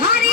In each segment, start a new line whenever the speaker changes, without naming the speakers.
Hare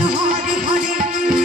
Hare Hare.